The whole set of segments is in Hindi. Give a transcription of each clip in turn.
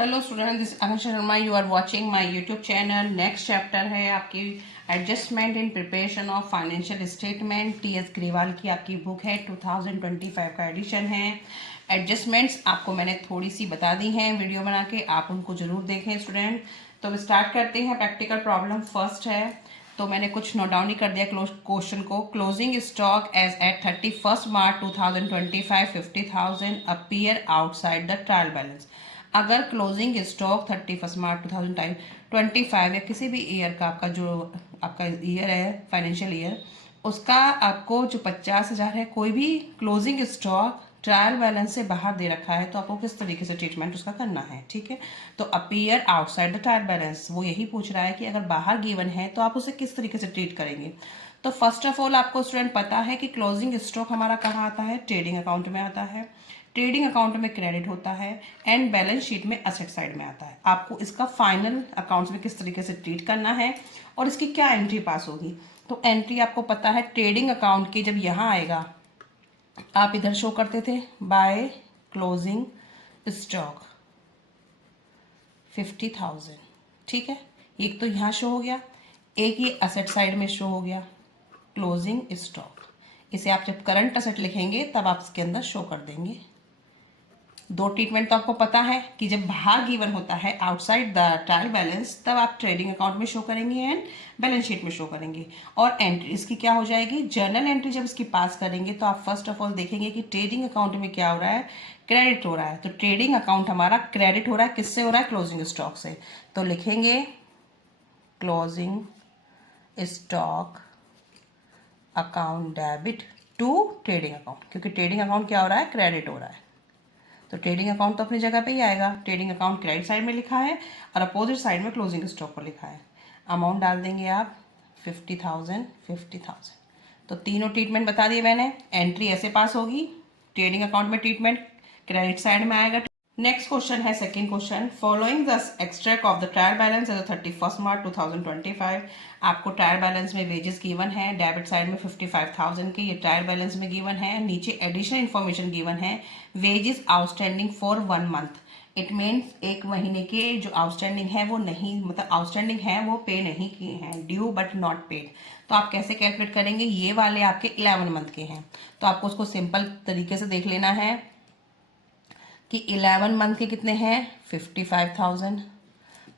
Hello student, this Akanksha Sharma. You are watching my YouTube channel. Next chapter है आपकी adjustment in preparation of financial statement. TS Grewal की आपकी बुक है, 2025 का एडिशन है। एडजस्टमेंट्स आपको मैंने थोड़ी सी बता दी हैं वीडियो बना के, आप उनको जरूर देखें स्टूडेंट। तो अब स्टार्ट करते हैं। प्रैक्टिकल प्रॉब्लम फर्स्ट है, तो मैंने कुछ नोट डाउन ही कर दिया क्वेश्चन को। Closing stock as at 31 March 2025 50,000 appear outside the trial balance. अगर क्लोजिंग स्टॉक 31 मार्च 2025 या किसी भी ईयर का आपका ईयर है फाइनेंशियल ईयर, उसका आपको जो 50,000 है, कोई भी क्लोजिंग स्टॉक ट्रायल बैलेंस से बाहर दे रखा है, तो आपको किस तरीके से ट्रीटमेंट उसका करना है। ठीक है, तो appear outside the trial balance, वो यही पूछ रहा है कि अगर बाहर गिवन है तो आप उसे किस तरीके से ट्रीट करेंगे। तो फर्स्ट ऑफ ऑल आपको स्टूडेंट पता है कि क्लोजिंग स्टॉक हमारा कहाँ आता है, ट्रेडिंग अकाउंट में आता है। ट्रेडिंग अकाउंट में क्रेडिट होता है एंड बैलेंस शीट में असेट साइड में आता है। आपको इसका फाइनल अकाउंट्स में किस तरीके से ट्रीट करना है और इसकी क्या एंट्री पास होगी। तो एंट्री आपको पता है, ट्रेडिंग अकाउंट की जब यहाँ आएगा, आप इधर शो करते थे बाय क्लोजिंग स्टॉक 50,000। ठीक है, एक तो यहाँ शो हो गया, एक ये असेट साइड में शो हो गया क्लोजिंग स्टॉक। इसे आप जब करंट असेट लिखेंगे तब आप इसके अंदर शो कर देंगे। दो ट्रीटमेंट तो आपको पता है कि जब बाहर गिवन होता है आउटसाइड द ट्रायल बैलेंस, तब आप ट्रेडिंग अकाउंट में शो करेंगे एंड बैलेंस शीट में शो करेंगे। और एंट्री इसकी क्या हो जाएगी, जर्नल एंट्री जब इसकी पास करेंगे तो आप फर्स्ट ऑफ ऑल देखेंगे कि ट्रेडिंग अकाउंट में क्या हो रहा है, क्रेडिट हो रहा है। तो ट्रेडिंग अकाउंट हमारा क्रेडिट हो रहा है, किससे हो रहा है, क्लोजिंग स्टॉक से। तो लिखेंगे closing stock account debit to trading account, क्योंकि ट्रेडिंग अकाउंट क्या हो रहा है, क्रेडिट हो रहा है। तो ट्रेडिंग अकाउंट तो अपनी जगह पे ही आएगा। ट्रेडिंग अकाउंट क्रेडिट साइड में लिखा है और अपोजिट साइड में क्लोजिंग स्टॉक पर लिखा है। अमाउंट डाल देंगे आप 50,000 50,000। तो तीनों ट्रीटमेंट बता दिए मैंने। एंट्री ऐसे पास होगी, ट्रेडिंग अकाउंट में ट्रीटमेंट क्रेडिट साइड में आएगा। नेक्स्ट क्वेश्चन है second question, following the extract of the trial balance as 31 March 2025। आपको ट्रायल बैलेंस में वेजेस गिवन है, डेबिट साइड में 55,000 के, ये ट्रायल बैलेंस में गिवन है। नीचे एडिशनल इन्फॉर्मेशन गिवन है, wages outstanding for 1 month. It means एक महीने के जो आउटस्टैंडिंग है वो नहीं, मतलब आउटस्टैंडिंग है वो पे नहीं किए हैं, ड्यू बट नॉट पेड। तो आप कैसे कैलकुलेट करेंगे, ये वाले आपके 11 मंथ के हैं, तो आपको उसको सिंपल तरीके से देख लेना है कि 11 मंथ के कितने हैं, 55,000।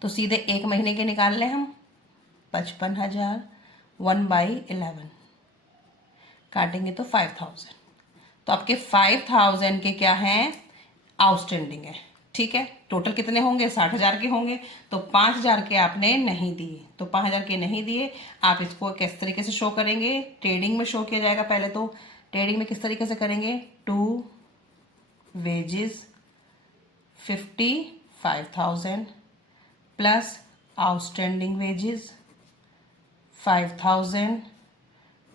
तो सीधे एक महीने के निकाल लें हम, 55,000 1/11 काटेंगे तो 5,000। तो आपके 5,000 के क्या हैं, आउटस्टैंडिंग है। ठीक है, टोटल कितने होंगे, 60,000 के होंगे। तो 5,000 के आपने नहीं दिए, तो 5,000 के नहीं दिए। आप इसको किस तरीके से शो करेंगे, ट्रेडिंग में शो किया जाएगा पहले। तो ट्रेडिंग में किस तरीके से करेंगे, to wages 55,000 plus outstanding wages 5,000,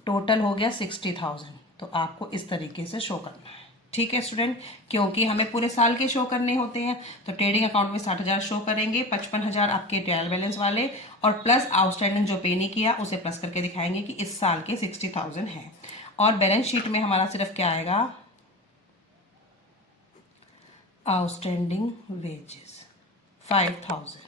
total हो गया 60,000। तो आपको इस तरीके से शो करना है। ठीक है स्टूडेंट, क्योंकि हमें पूरे साल के शो करने होते हैं, तो ट्रेडिंग अकाउंट में 60,000 शो करेंगे, 55,000 आपके ट्रायल बैलेंस वाले, और प्लस आउटस्टैंडिंग जो पे नहीं किया उसे प्लस करके दिखाएंगे कि इस साल के 60,000 है। और बैलेंस शीट में हमारा सिर्फ क्या आएगा, आउटस्टैंडिंग वेजेस 5,000।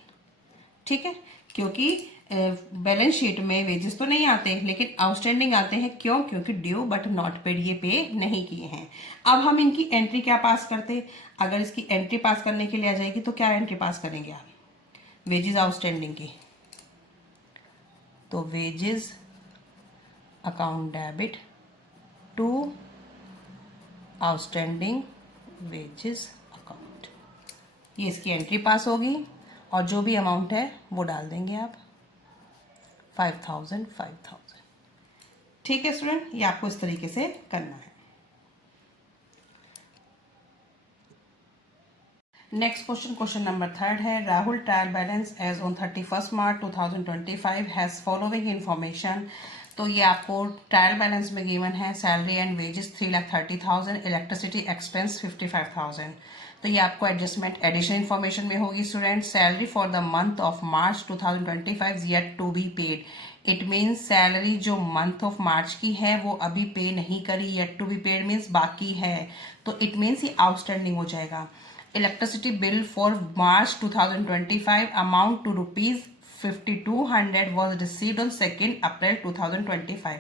ठीक है, क्योंकि बैलेंस शीट में वेजेस तो नहीं आते लेकिन आउटस्टैंडिंग आते हैं। क्यों, क्योंकि ड्यू बट नॉट पेड ये पे नहीं किए हैं। अब हम इनकी एंट्री क्या पास करते, अगर इसकी एंट्री पास करने के लिए आ जाएगी तो क्या एंट्री पास करेंगे आप, वेजेस आउटस्टैंडिंग की। तो wages account debit to outstanding wages account, ये इसकी एंट्री पास होगी और जो भी अमाउंट है वो डाल देंगे आप 5,000 5,000। ठीक है स्टूडेंट, ये आपको इस तरीके से करना है। Next question, question number third है, Rahul trial balance as on 31 March 2025 has following information. तो ये आपको ट्रायल बैलेंस में गिवन है, salary and wages 3,30,000, electricity expense 55,000। तो ये आपको एडजस्टमेंट एडिशनल इन्फॉर्मेशन में होगी student. Salary for the month of March 2025 yet to be paid. It means salary जो मंथ ऑफ मार्च की है वो अभी पे नहीं करी, yet to be paid means बाकी है, तो इट मीन्स ये आउटस्टैंडिंग हो जाएगा। Electricity bill for March 2025 amount to ₹5200 was received on 2 April 2025.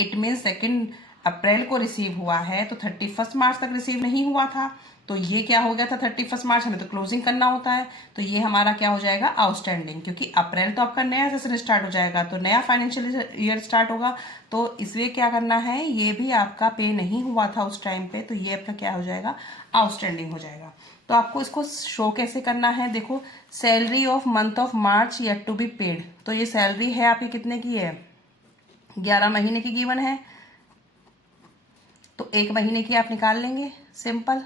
It means 2 April को रिसीव हुआ है तो 31 मार्च तक रिसीव नहीं हुआ था, तो ये क्या हो गया था 31 मार्च, हमें तो क्लोजिंग करना होता है, तो ये हमारा क्या हो जाएगा आउटस्टैंडिंग, क्योंकि अप्रैल तो आपका नया सेशन स्टार्ट हो जाएगा, तो नया फाइनेंशियल ईयर स्टार्ट होगा, तो इसलिए क्या करना है, ये भी आपका पे नहीं हुआ था उस टाइम पे, तो ये आपका क्या हो जाएगा आउटस्टैंडिंग हो जाएगा। तो आपको इसको शो कैसे करना है, देखो salary of month of March yet to be paid, तो ये सैलरी है आपकी कितने की है, 11 महीने की गिवन है, तो 1 महीने की आप निकाल लेंगे, सिंपल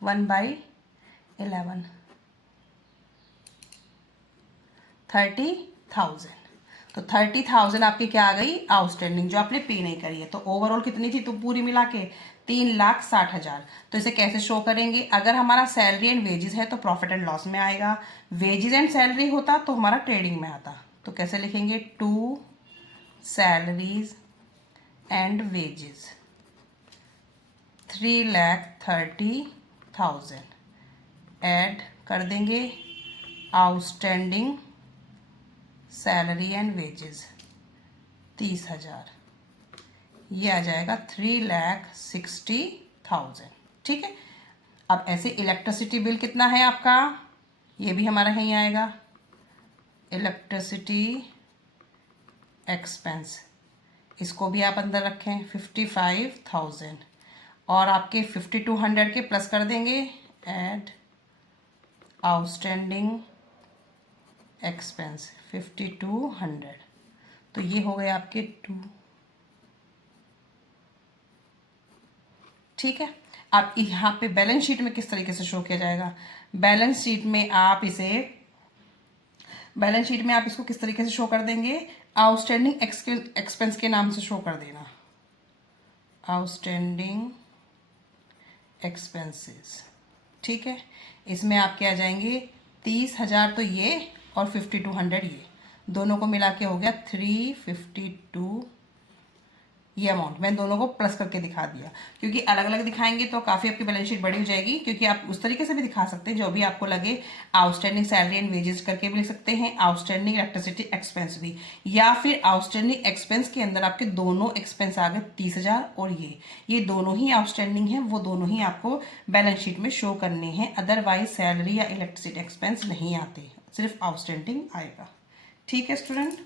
1/11 30,000, तो 30,000 आपकी क्या आ गई आउटस्टैंडिंग जो आपने पे नहीं करी है। तो ओवरऑल कितनी थी तो पूरी मिला के 3,60,000। तो इसे कैसे शो करेंगे, अगर हमारा सैलरी एंड वेजेस है तो प्रॉफिट एंड लॉस में आएगा, वेजेस एंड सैलरी होता तो हमारा ट्रेडिंग में आता। तो कैसे लिखेंगे, 2 सैलरीज एंड वेजेस 3,30,000 ऐड कर देंगे आउटस्टैंडिंग सैलरी एंड वेजेस 30,000, ये आ जाएगा 3,60,000। ठीक है, अब ऐसे इलेक्ट्रिसिटी बिल कितना है आपका, ये भी हमारा यहीं आएगा, इलेक्ट्रिसिटी एक्सपेंस, इसको भी आप अंदर रखें 55,000, और आपके 5200 के प्लस कर देंगे एड आउटस्टैंडिंग एक्सपेंस 5200, तो ये हो गए आपके 2। ठीक है, अब यहाँ पे बैलेंस शीट में किस तरीके से शो किया जाएगा, बैलेंस शीट में आप इसको किस तरीके से शो कर देंगे, आउटस्टैंडिंग एक्सपेंस के नाम से शो कर देना, आउटस्टैंडिंग एक्सपेंसेस। ठीक है, इसमें आपके आ जाएंगे 30,000 तो ये और 5200 ये, दोनों को मिला के हो गया 352, ये अमाउंट मैंने दोनों को प्लस करके दिखा दिया, क्योंकि अलग अलग दिखाएंगे तो काफ़ी आपकी बैलेंस शीट बड़ी हो जाएगी, क्योंकि आप उस तरीके से भी दिखा सकते हैं जो भी आपको लगे, आउटस्टैंडिंग सैलरी एंड वेजेस करके भी लिख सकते हैं, आउटस्टैंडिंग इलेक्ट्रिसिटी एक्सपेंस भी, या फिर आउटस्टैंडिंग एक्सपेंस के अंदर आपके दोनों एक्सपेंस आ गए 30,000 और ये दोनों ही आउटस्टैंडिंग है, वो दोनों ही आपको बैलेंस शीट में शो करने हैं, अदरवाइज सैलरी या इलेक्ट्रिसिटी एक्सपेंस नहीं आते, सिर्फ आउटस्टैंडिंग आएगा। ठीक है स्टूडेंट।